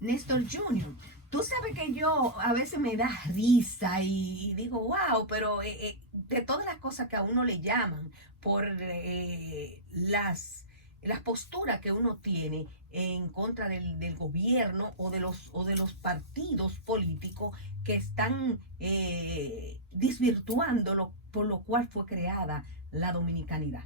Néstor Junior. Tú sabes que yo a veces me da risa y digo, wow, pero de todas las cosas que a uno le llaman por las posturas que uno tiene en contra del gobierno o de los partidos políticos que están desvirtuando por lo cual fue creada la dominicanidad.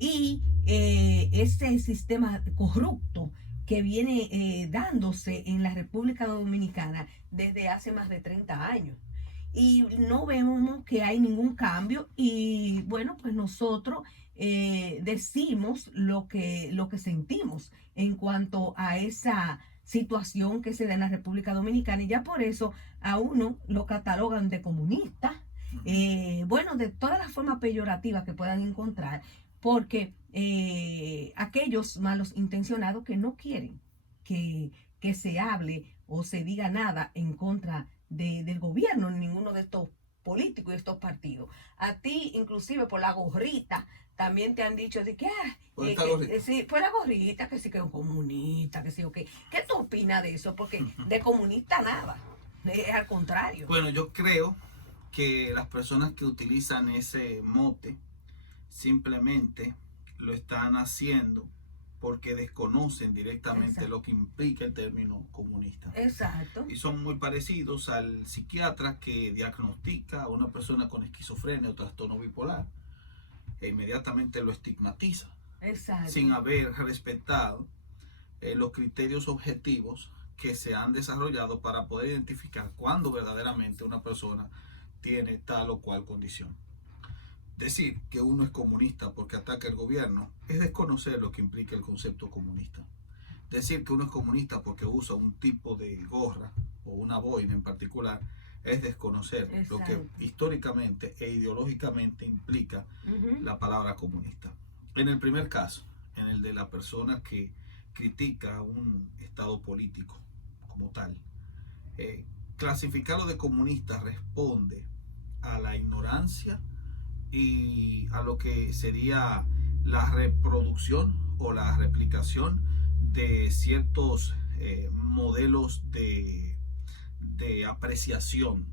Y ese sistema corrupto que viene dándose en la República Dominicana desde hace más de 30 años. Y no vemos que hay ningún cambio y bueno, pues nosotros decimos lo que sentimos en cuanto a esa situación que se da en la República Dominicana y ya por eso a uno lo catalogan de comunista, bueno, de todas las formas peyorativas que puedan encontrar, porque aquellos malos intencionados que no quieren que se hable o se diga nada en contra del gobierno, ninguno de estos políticos y estos partidos. A ti, inclusive por la gorrita, también te han dicho de que, sí, por la gorrita, que sí que es un comunista, que sí o qué. ¿Qué tú opinas de eso? Porque de comunista nada, es al contrario. Bueno, yo creo que las personas que utilizan ese mote simplemente lo están haciendo porque desconocen directamente Exacto. lo que implica el término comunista. Exacto. Y son muy parecidos al psiquiatra que diagnostica a una persona con esquizofrenia o trastorno bipolar e inmediatamente lo estigmatiza Exacto. sin haber respetado los criterios objetivos que se han desarrollado para poder identificar cuándo verdaderamente una persona tiene tal o cual condición. Decir que uno es comunista porque ataca el gobierno es desconocer lo que implica el concepto comunista. Decir que uno es comunista porque usa un tipo de gorra o una boina en particular es desconocer Exacto. Lo que históricamente e ideológicamente implica la palabra comunista. En el primer caso, en el de la persona que critica un estado político como tal, clasificarlo de comunista responde a la ignorancia y a lo que sería la reproducción o la replicación de ciertos modelos de apreciación,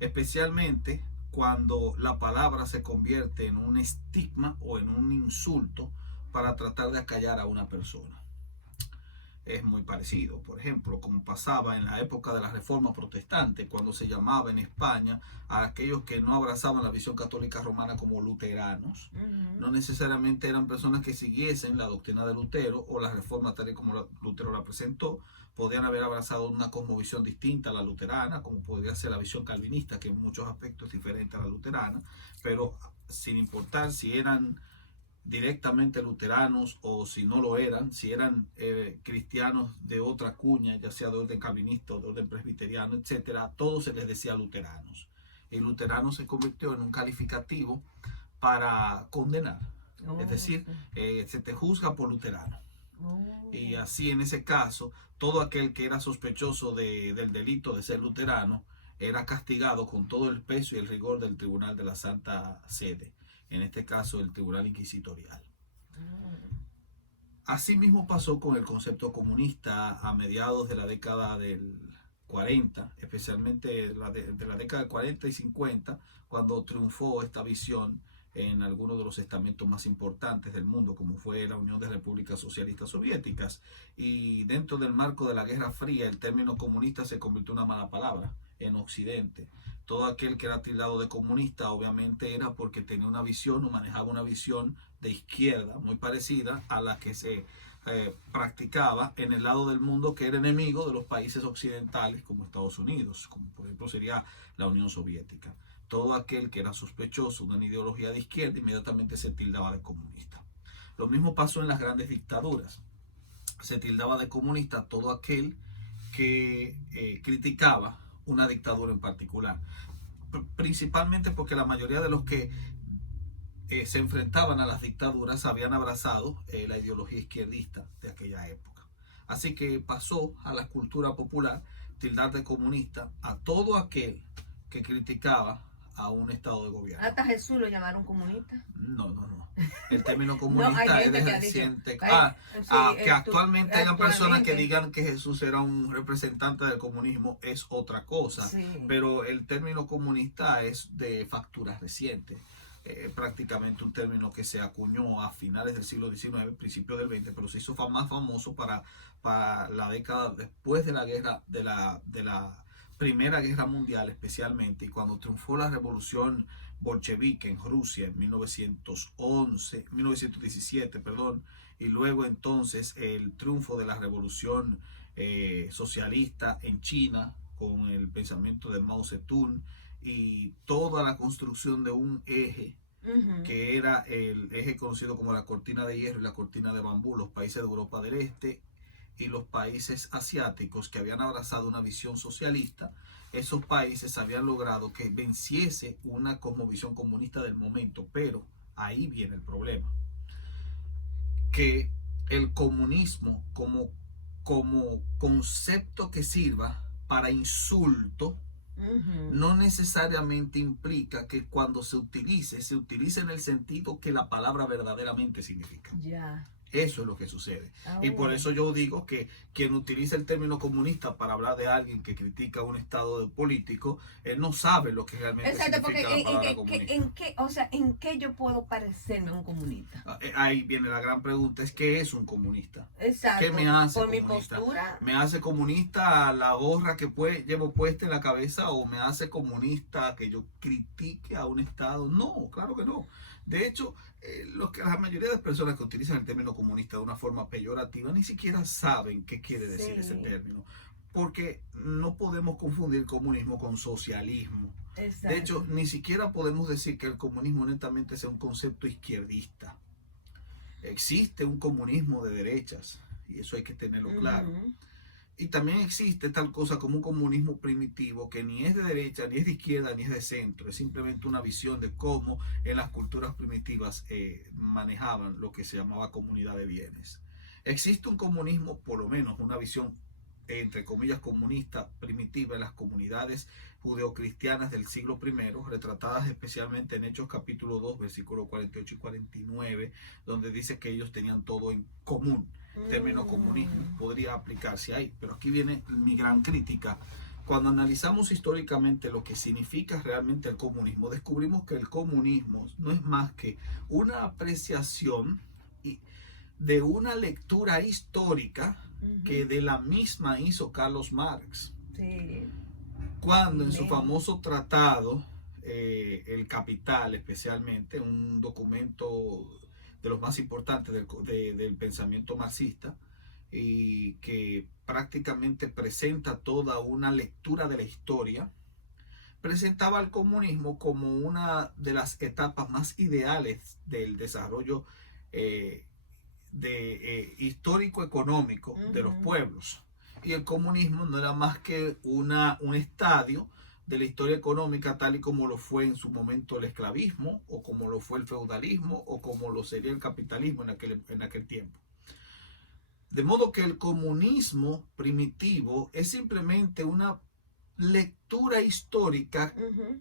especialmente cuando la palabra se convierte en un estigma o en un insulto para tratar de acallar a una persona. Es muy parecido, por ejemplo, como pasaba en la época de la Reforma Protestante, cuando se llamaba en España a aquellos que no abrazaban la visión católica romana como luteranos. No necesariamente eran personas que siguiesen la doctrina de Lutero o la Reforma tal y como Lutero la presentó. Podían haber abrazado una cosmovisión distinta a la luterana, como podría ser la visión calvinista, que en muchos aspectos es diferente a la luterana, pero sin importar si eran directamente luteranos o si no lo eran, si eran cristianos de otra cuña, ya sea de orden calvinista o de orden presbiteriano, etcétera, a todos se les decía luteranos. Y luterano se convirtió en un calificativo para condenar. Es decir, se te juzga por luterano. Y así en ese caso, todo aquel que era sospechoso del delito de ser luterano era castigado con todo el peso y el rigor del Tribunal de la Santa Sede, en este caso el Tribunal Inquisitorial. Así mismo pasó con el concepto comunista a mediados de la década del 40, especialmente de la década del 40 y 50, cuando triunfó esta visión en algunos de los estamentos más importantes del mundo, como fue la Unión de Repúblicas Socialistas Soviéticas. Y dentro del marco de la Guerra Fría, el término comunista se convirtió en una mala palabra en Occidente. Todo aquel que era tildado de comunista obviamente era porque tenía una visión o manejaba una visión de izquierda muy parecida a la que se practicaba en el lado del mundo que era enemigo de los países occidentales como Estados Unidos, como por ejemplo sería la Unión Soviética. Todo aquel que era sospechoso de una ideología de izquierda inmediatamente se tildaba de comunista. Lo mismo pasó en las grandes dictaduras. Se tildaba de comunista todo aquel que criticaba una dictadura en particular, principalmente porque la mayoría de los que se enfrentaban a las dictaduras habían abrazado la ideología izquierdista de aquella época. Así que pasó a la cultura popular tildar de comunista a todo aquel que criticaba a un estado de gobierno. Hasta Jesús lo llamaron comunista. No. El término No, comunista hay es gente que de ha dicho, reciente. sí, Que actualmente hayan personas que actualmente. digan que Jesús era un representante del comunismo es otra cosa. Sí. Pero el término comunista es de facturas recientes. Prácticamente un término que se acuñó a finales del siglo XIX, principios del XX, pero se hizo más famoso para la década después de la guerra, de la Primera Guerra Mundial especialmente, y cuando triunfó la revolución bolchevique en Rusia en 1917, y luego entonces el triunfo de la revolución socialista en China con el pensamiento de Mao Zedong y toda la construcción de un eje que era el eje conocido como la cortina de hierro y la cortina de bambú, los países de Europa del Este y los países asiáticos que habían abrazado una visión socialista. Esos países habían logrado que venciese una cosmovisión comunista del momento, pero ahí viene el problema, que el comunismo como concepto que sirva para insulto no necesariamente implica que cuando se utilice en el sentido que la palabra verdaderamente significa. Eso es lo que sucede. Y por eso yo digo que quien utiliza el término comunista para hablar de alguien que critica un estado político, él no sabe lo que realmente significa la palabra comunista. ¿En qué yo puedo parecerme a un comunista? Ahí viene la gran pregunta, es ¿qué es un comunista? Exacto. ¿Qué me hace por comunista? Mi postura. ¿Me hace comunista la gorra que llevo puesta en la cabeza o me hace comunista que yo critique a un estado? No, claro que no. De hecho, la mayoría de las personas que utilizan el término comunista de una forma peyorativa ni siquiera saben qué quiere decir ese término, porque no podemos confundir comunismo con socialismo. Exacto. De hecho, ni siquiera podemos decir que el comunismo netamente sea un concepto izquierdista. Existe un comunismo de derechas y eso hay que tenerlo claro. Y también existe tal cosa como un comunismo primitivo que ni es de derecha, ni es de izquierda, ni es de centro. Es simplemente una visión de cómo en las culturas primitivas manejaban lo que se llamaba comunidad de bienes. Existe un comunismo, por lo menos una visión entre comillas comunista primitiva en las comunidades judeocristianas del siglo I, retratadas especialmente en Hechos capítulo 2, versículos 48 y 49, donde dice que ellos tenían todo en común. El término comunismo podría aplicarse ahí, pero aquí viene mi gran crítica. Cuando analizamos históricamente lo que significa realmente el comunismo, descubrimos que el comunismo no es más que una apreciación de una lectura histórica que de la misma hizo Carlos Marx. Cuando en su famoso tratado, El Capital especialmente, un documento de los más importantes del pensamiento marxista, y que prácticamente presenta toda una lectura de la historia, presentaba al comunismo como una de las etapas más ideales del desarrollo histórico-económico de los pueblos. Y el comunismo no era más que un estadio de la historia económica tal y como lo fue en su momento el esclavismo, o como lo fue el feudalismo, o como lo sería el capitalismo en aquel tiempo. De modo que el comunismo primitivo es simplemente una lectura histórica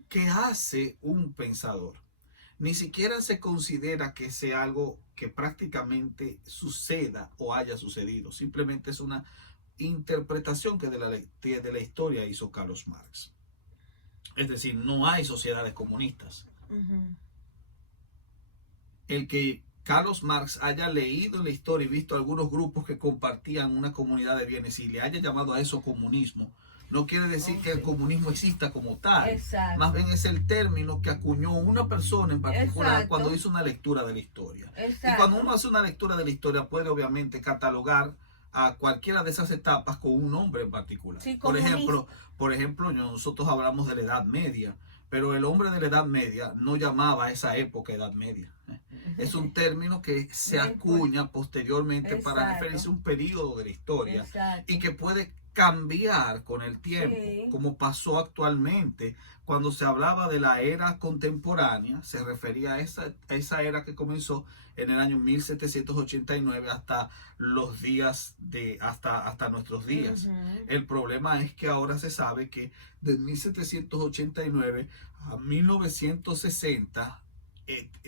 que hace un pensador. Ni siquiera se considera que sea algo que prácticamente suceda o haya sucedido. Simplemente es una interpretación que de la historia hizo Carlos Marx. Es decir, no hay sociedades comunistas. El que Carlos Marx haya leído la historia y visto algunos grupos que compartían una comunidad de bienes y le haya llamado a eso comunismo, no quiere decir que el comunismo exista como tal. Exacto. Más bien es el término que acuñó una persona en particular cuando hizo una lectura de la historia. Y cuando uno hace una lectura de la historia puede obviamente catalogar a cualquiera de esas etapas con un nombre en particular. Sí, por ejemplo, nosotros hablamos de la Edad Media, pero el hombre de la Edad Media no llamaba a esa época Edad Media. Es un término que se acuña posteriormente para referirse a un periodo de la historia y que puede cambiar con el tiempo, Sí. como pasó actualmente. Cuando se hablaba de la era contemporánea, se refería a esa era que comenzó en el año 1789 hasta los días hasta nuestros días. Ujú. El problema es que ahora se sabe que de 1789 a 1960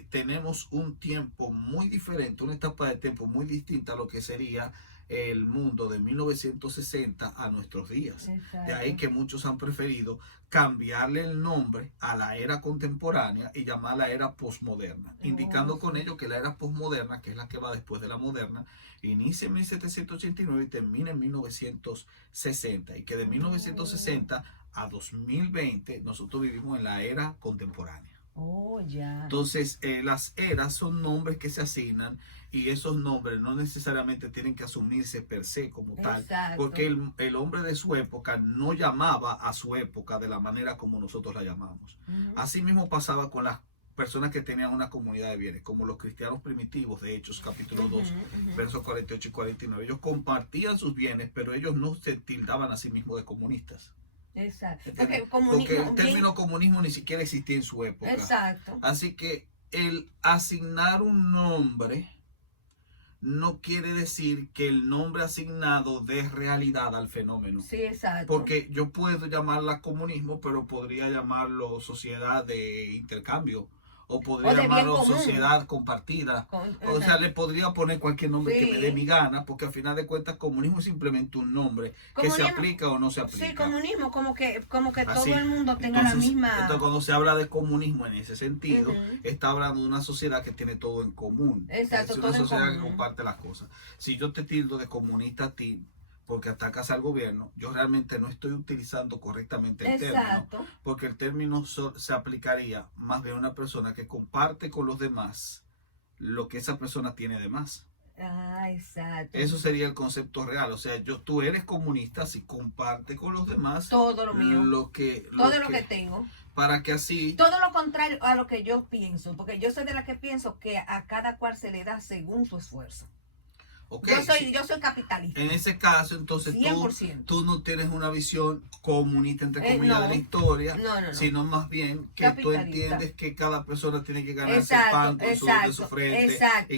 tenemos un tiempo muy diferente, una etapa de tiempo muy distinta a lo que sería el mundo de 1960 a nuestros días. De ahí Exacto. que muchos han preferido cambiarle el nombre a la era contemporánea y llamarla era posmoderna, indicando con sí. ello que la era posmoderna, que es la que va después de la moderna, inicia en 1789 y termina en 1960, y que de 1960 a 2020 nosotros vivimos en la era contemporánea. Oh, ya. Entonces, las eras son nombres que se asignan, y esos nombres no necesariamente tienen que asumirse per se como tal, porque Exacto. el hombre de su época no llamaba a su época de la manera como nosotros la llamamos. Ujú. Así mismo pasaba con las personas que tenían una comunidad de bienes, como los cristianos primitivos de Hechos capítulo 2, Ujú. versos 48 y 49. Ellos compartían sus bienes, pero ellos no se tildaban a sí mismos de comunistas. Exacto. ¿Entiendes? Porque Porque el comunismo, bien. término comunismo ni siquiera existía en su época. Exacto. Así que el asignar un nombre no quiere decir que el nombre asignado dé realidad al fenómeno. Sí, exacto. Porque yo puedo llamarla comunismo, pero podría llamarlo sociedad de intercambio, o podría O de bien llamarlo común. sociedad compartida. O sea, Ajá. le podría poner cualquier nombre que me dé Sí. mi gana, porque al final de cuentas comunismo es simplemente un nombre que se Comunismo. aplica o no se Sí, aplica. comunismo, como que Así. todo el mundo tenga la misma. Entonces, cuando se habla de comunismo en ese sentido, Ujú. está hablando de una sociedad que tiene todo en común. Exacto, Es todo una en sociedad que común. comparte las cosas. Si yo te tildo de comunista a ti porque atacas al gobierno, yo realmente no estoy utilizando correctamente el término, Exacto. porque el término se aplicaría más bien a una persona que comparte con los demás lo que esa persona tiene de más. Ah, exacto. Eso sería el concepto real. O sea, tú eres comunista si comparte con los demás Todo lo mío. Todo lo que tengo. para que así. Todo lo contrario a lo que yo pienso, porque yo soy de la que pienso que a cada cual se le da según su esfuerzo. Okay, yo soy capitalista. en ese caso, entonces 100%. tú no tienes una visión comunista, entre comillas, No. de la historia, No. sino más bien que tú Capitalista. entiendes que cada persona tiene que ganarse Exacto, el pan con sudor de su frente, exacto.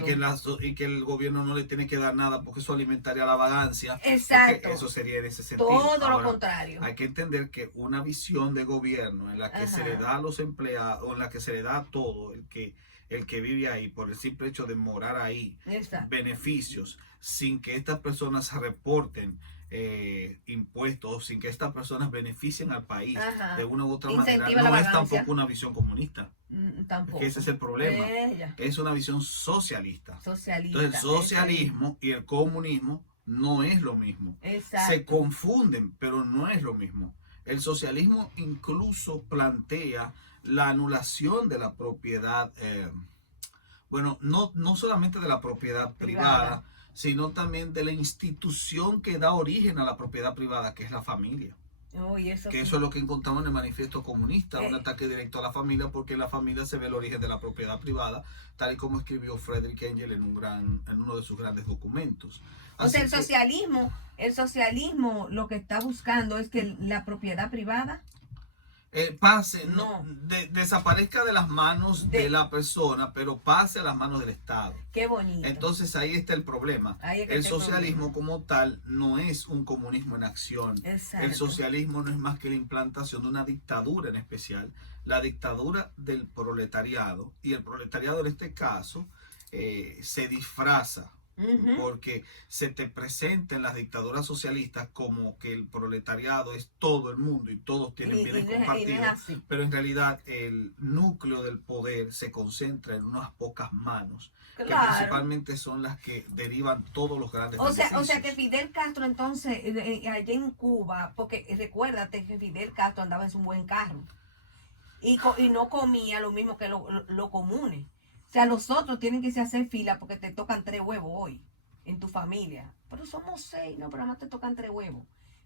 y que el gobierno no le tiene que dar nada porque eso alimentaría la vagancia. Exacto. Eso sería en ese sentido. Todo Ahora, lo contrario. hay que entender que una visión de gobierno en la que se le Ajá. da a los empleados, o en la que se le da a todo el que vive ahí, por el simple hecho de morar ahí, Exacto. beneficios, sin que estas personas reporten impuestos, sin que estas personas beneficien al país. Ajá. De una u otra Incentiva manera, la no es vagancia. tampoco una visión comunista. Tampoco. Que ese es el problema. Ella. Es una visión socialista. Socialista. Entonces, el socialismo y el comunismo no es lo mismo. Exacto. Se confunden, pero no es lo mismo. El socialismo incluso plantea la anulación de la propiedad, bueno, no solamente de la propiedad privada, sino también de la institución que da origen a la propiedad privada, que es la familia. Oh, y eso Que sí. eso es lo que encontramos en el manifiesto comunista, un ataque directo a la familia, porque en la familia se ve el origen de la propiedad privada, tal y como escribió Friedrich Engels en uno de sus grandes documentos. O sea, el socialismo lo que está buscando es que la propiedad privada pase, No. desaparezca de las manos de la persona, pero pase a las manos del Estado. Qué bonito. Entonces ahí está el problema. Ahí es que El está el socialismo problema. como tal no es un comunismo en acción. Exacto. El socialismo no es más que la implantación de una dictadura en especial, la dictadura del proletariado, y el proletariado en este caso se disfraza. Ujú. Porque se te presenta en las dictaduras socialistas como que el proletariado es todo el mundo y todos tienen bienes compartidos, no es así. pero en realidad el núcleo del poder se concentra en unas pocas manos, que Claro. principalmente son las que derivan todos los grandes O sea beneficios. que Fidel Castro entonces, allá en Cuba, porque recuérdate que Fidel Castro andaba en su buen carro y no comía lo mismo que lo comunes. O sea, los otros tienen que irse a hacer fila porque te tocan 3 huevos hoy en tu familia. Pero somos 6, no, pero no te tocan 3 huevos,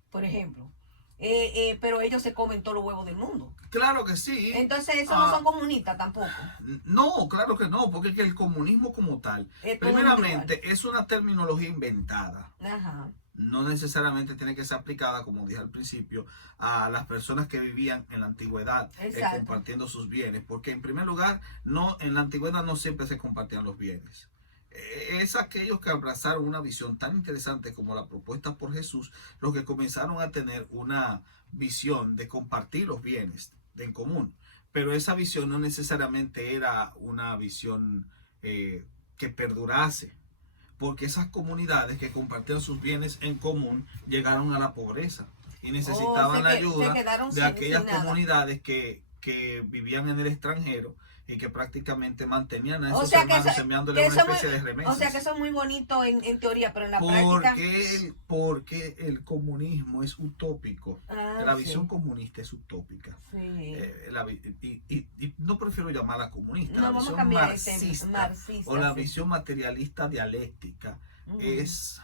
por ejemplo. Pero ellos se comen todos los huevos del mundo. Claro que sí. Entonces, esos no son comunistas tampoco. No, claro que no, porque es que el comunismo como tal, Es todo primeramente, es una terminología inventada. Ajá. no necesariamente tiene que ser aplicada, como dije al principio, a las personas que vivían en la antigüedad compartiendo sus bienes, porque en primer lugar, no, en la antigüedad no siempre se compartían los bienes. Es aquellos que abrazaron una visión tan interesante como la propuesta por Jesús, los que comenzaron a tener una visión de compartir los bienes en común. Pero esa visión no necesariamente era una visión que perdurase, porque esas comunidades que compartían sus bienes en común llegaron a la pobreza y necesitaban la ayuda de aquellas comunidades que vivían en el extranjero y que prácticamente mantenían a esos hermanos enviándole una especie de remesas. O sea que eso es muy bonito en teoría, pero en la práctica... Porque el comunismo es utópico. La visión comunista es utópica. Sí. Y no prefiero llamarla comunista. No, la visión marxista o la visión materialista dialéctica es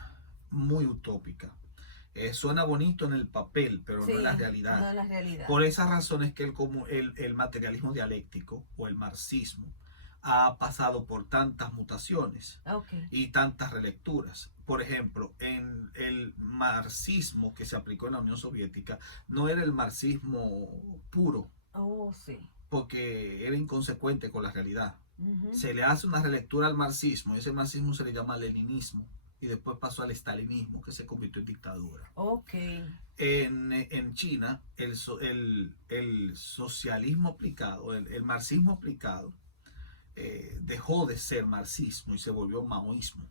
muy utópica. Suena bonito en el papel, pero no en la realidad. No en la realidad. Por esas razones que el materialismo dialéctico o el marxismo ha pasado por tantas mutaciones y tantas relecturas. Por ejemplo, en el marxismo que se aplicó en la Unión Soviética no era el marxismo puro, porque era inconsecuente con la realidad. Se le hace una relectura al marxismo y ese marxismo se le llama leninismo. Y después pasó al estalinismo, que se convirtió en dictadura. En China, el socialismo aplicado, el marxismo aplicado, dejó de ser marxismo y se volvió maoísmo.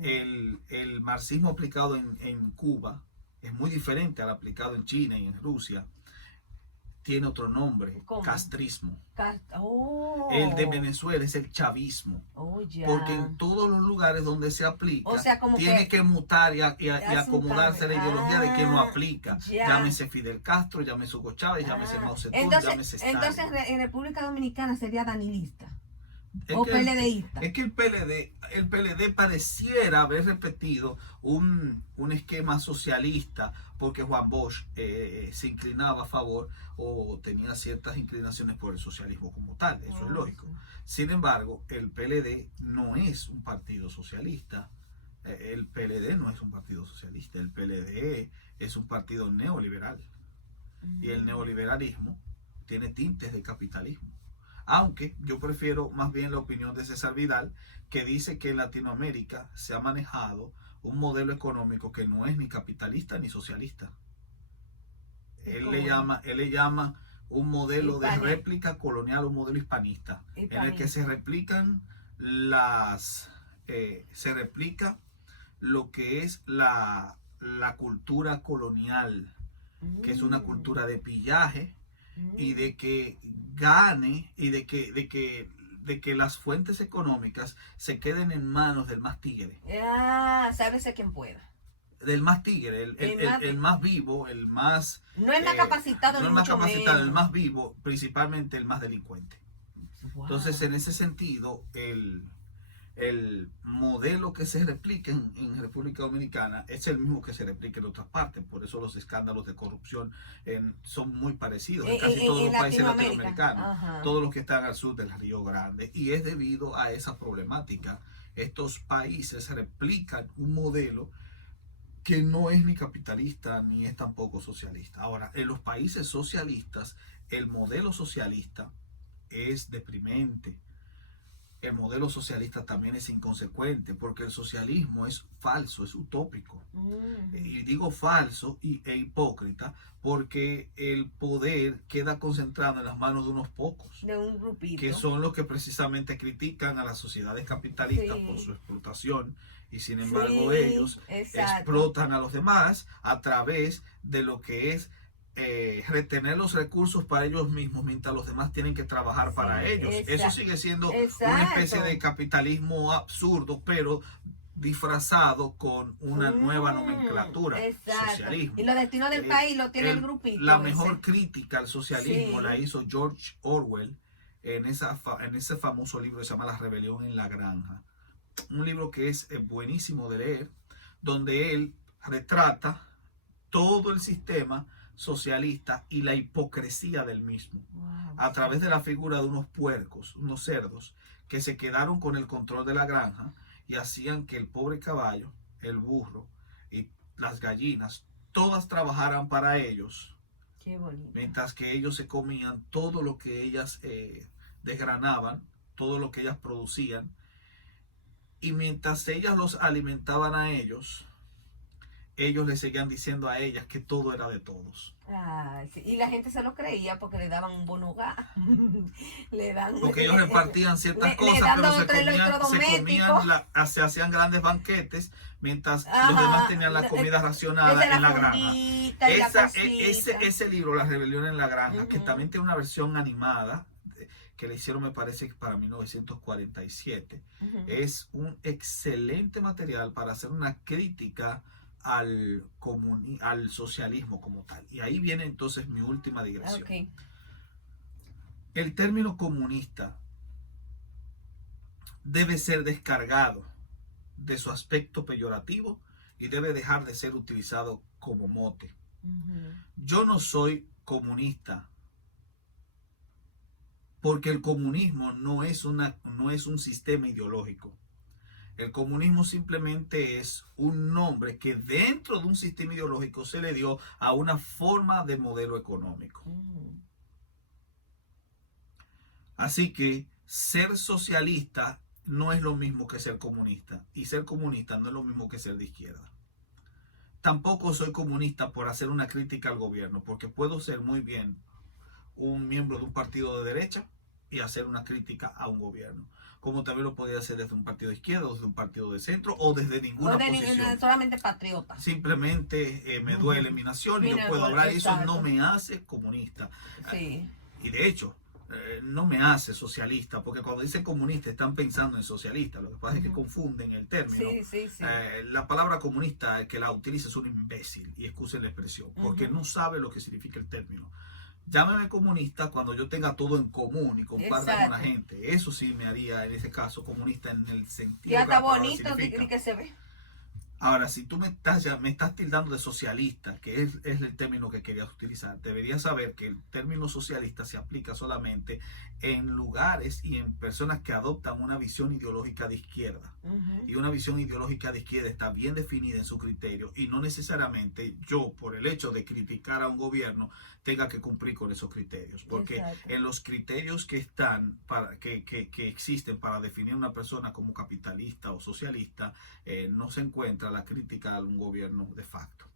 El marxismo aplicado en Cuba es muy diferente al aplicado en China y en Rusia. Tiene otro nombre, castrismo. El de Venezuela es el chavismo. Porque en todos los lugares donde se aplica, tiene que mutar y acomodarse a la ideología de quien lo aplica. Llámese Fidel Castro, llámese Hugo Chávez, llámese Mao Zedong, llámese Stalin. Entonces en República Dominicana sería danilista. Es que el PLD pareciera haber repetido un esquema socialista, porque Juan Bosch se inclinaba a favor o tenía ciertas inclinaciones por el socialismo como tal, eso es lógico. Sin embargo, el PLD no es un partido socialista. El PLD no es un partido socialista, el PLD es un partido neoliberal. Y el neoliberalismo tiene tintes de capitalismo. Aunque yo prefiero más bien la opinión de César Vidal, que dice que en Latinoamérica se ha manejado un modelo económico que no es ni capitalista ni socialista. Él le llama un modelo de réplica colonial, un modelo hispanista, en el que se replican se replica lo que es la cultura colonial, que es una cultura de pillaje, y de que gane y de que las fuentes económicas se queden en manos del más tigre. Sábese quien pueda. Del más tigre, el más vivo, el más... No es más capacitado, no es más capacitado, el más vivo, principalmente el más delincuente. Entonces, en ese sentido, el modelo que se replica en República Dominicana es el mismo que se replica en otras partes. Por eso los escándalos de corrupción son muy parecidos en casi todos los países latinoamericanos, todos los que están al sur del Río Grande. Y es debido a esa problemática. Estos países replican un modelo que no es ni capitalista ni es tampoco socialista. Ahora, en los países socialistas, el modelo socialista es deprimente. El modelo socialista también es inconsecuente, porque el socialismo es falso, es utópico. Y digo falso e hipócrita porque el poder queda concentrado en las manos de unos pocos, de un grupito, que son los que precisamente critican a las sociedades capitalistas por su explotación, y sin embargo ellos explotan a los demás a través de lo que es retener los recursos para ellos mismos, mientras los demás tienen que trabajar para ellos. Eso sigue siendo una especie de capitalismo absurdo, pero disfrazado con una nueva nomenclatura, socialismo. Y los destinos del país lo tiene el grupito. La mejor crítica al socialismo la hizo George Orwell en ese famoso libro que se llama La rebelión en la granja. Un libro que es buenísimo de leer, donde él retrata todo el sistema socialista y la hipocresía del mismo, a través de la figura de unos puercos, unos cerdos, que se quedaron con el control de la granja y hacían que el pobre caballo, el burro y las gallinas, todas trabajaran para ellos, Qué bonito. mientras que ellos se comían todo lo que ellas desgranaban, todo lo que ellas producían, y mientras ellas los alimentaban a ellos les seguían diciendo a ellas que todo era de todos. Ay, sí. Y la gente se lo creía porque le daban un bono gas. Le dan, Porque ellos repartían ciertas le cosas, dan pero dos o tres electrodomésticos. se hacían grandes banquetes, mientras los Ajá, demás tenían la comida racionada esa es en la la granja. fondita y la cosita. Ese libro, La rebelión en la granja, que Ujú. también tiene una versión animada, que le hicieron, me parece que para 1947, Ujú. es un excelente material para hacer una crítica al socialismo como tal. Y ahí viene entonces mi última digresión. Ok. El término comunista debe ser descargado de su aspecto peyorativo y debe dejar de ser utilizado como mote. Ujú. Yo no soy comunista porque el comunismo no es un sistema ideológico. El comunismo simplemente es un nombre que dentro de un sistema ideológico se le dio a una forma de modelo económico. Ujú. Así que ser socialista no es lo mismo que ser comunista, y ser comunista no es lo mismo que ser de izquierda. Tampoco soy comunista por hacer una crítica al gobierno, porque puedo ser muy bien un miembro de un partido de derecha y hacer una crítica a un gobierno, como también lo podría hacer desde un partido de izquierda, desde un partido de centro o desde ninguna posición. Solamente patriota. Simplemente me duele mi nación y yo puedo hablar, y eso no me hace comunista. Sí. Y de hecho, no me hace socialista, porque cuando dicen comunista están pensando en socialista. Lo que pasa es que confunden el término. Sí. La palabra comunista, el que la utiliza es un imbécil, y excusen la expresión, porque no sabe lo que significa el término. Llámeme comunista cuando yo tenga todo en común y comparta con la gente. Eso sí me haría, en ese caso, comunista en el sentido y hasta que la palabra bonito significa. que se ve. Ahora, si tú me estás tildando de socialista, que es el término que querías utilizar, deberías saber que el término socialista se aplica solamente en lugares y en personas que adoptan una visión ideológica de izquierda. Y una visión ideológica de izquierda está bien definida en su criterio, y no necesariamente yo, por el hecho de criticar a un gobierno, tenga que cumplir con esos criterios. Porque en los criterios que están que existen para definir una persona como capitalista o socialista, no se encuentra la crítica a un gobierno de facto.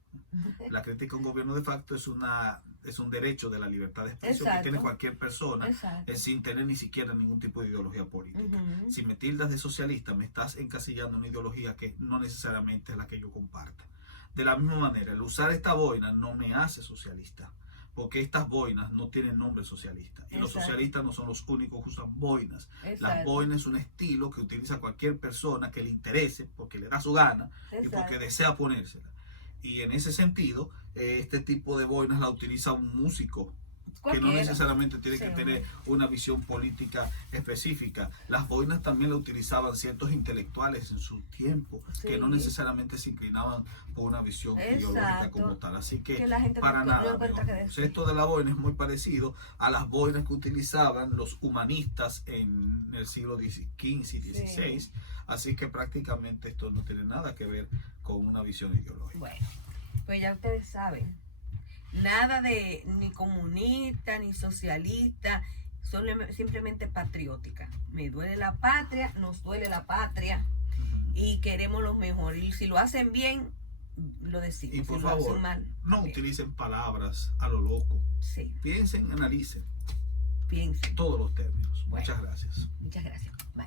La crítica a un gobierno de facto es un derecho de la libertad de expresión que tiene cualquier persona, sin tener ni siquiera ningún tipo de ideología política. Si me tildas de socialista, me estás encasillando una ideología que no necesariamente es la que yo comparta. De la misma manera, el usar esta boina no me hace socialista, porque estas boinas no tienen nombre socialista. Y los socialistas no son los únicos que usan boinas. Las boinas es un estilo que utiliza cualquier persona que le interese, porque le da su gana y porque desea ponérsela. Y en ese sentido, este tipo de boinas la utiliza un músico, que no necesariamente tiene que tener una visión política específica. Las boinas también la utilizaban ciertos intelectuales en su tiempo, que no necesariamente se inclinaban por una visión ideológica como tal. Así que para nada. Esto de la boina es muy parecido a las boinas que utilizaban los humanistas en el siglo XV y XVI. Así que prácticamente esto no tiene nada que ver con una visión ideológica. Bueno, pues ya ustedes saben. Nada de ni comunista, ni socialista, simplemente patriótica. Me duele la patria, nos duele la patria y queremos lo mejor. Y si lo hacen bien, lo decimos. Y por si favor, lo hacen mal, no utilicen palabras a lo loco. Sí. Piensen, analicen. Piensen. Todos los términos. Bueno, muchas gracias. Muchas gracias. Bye.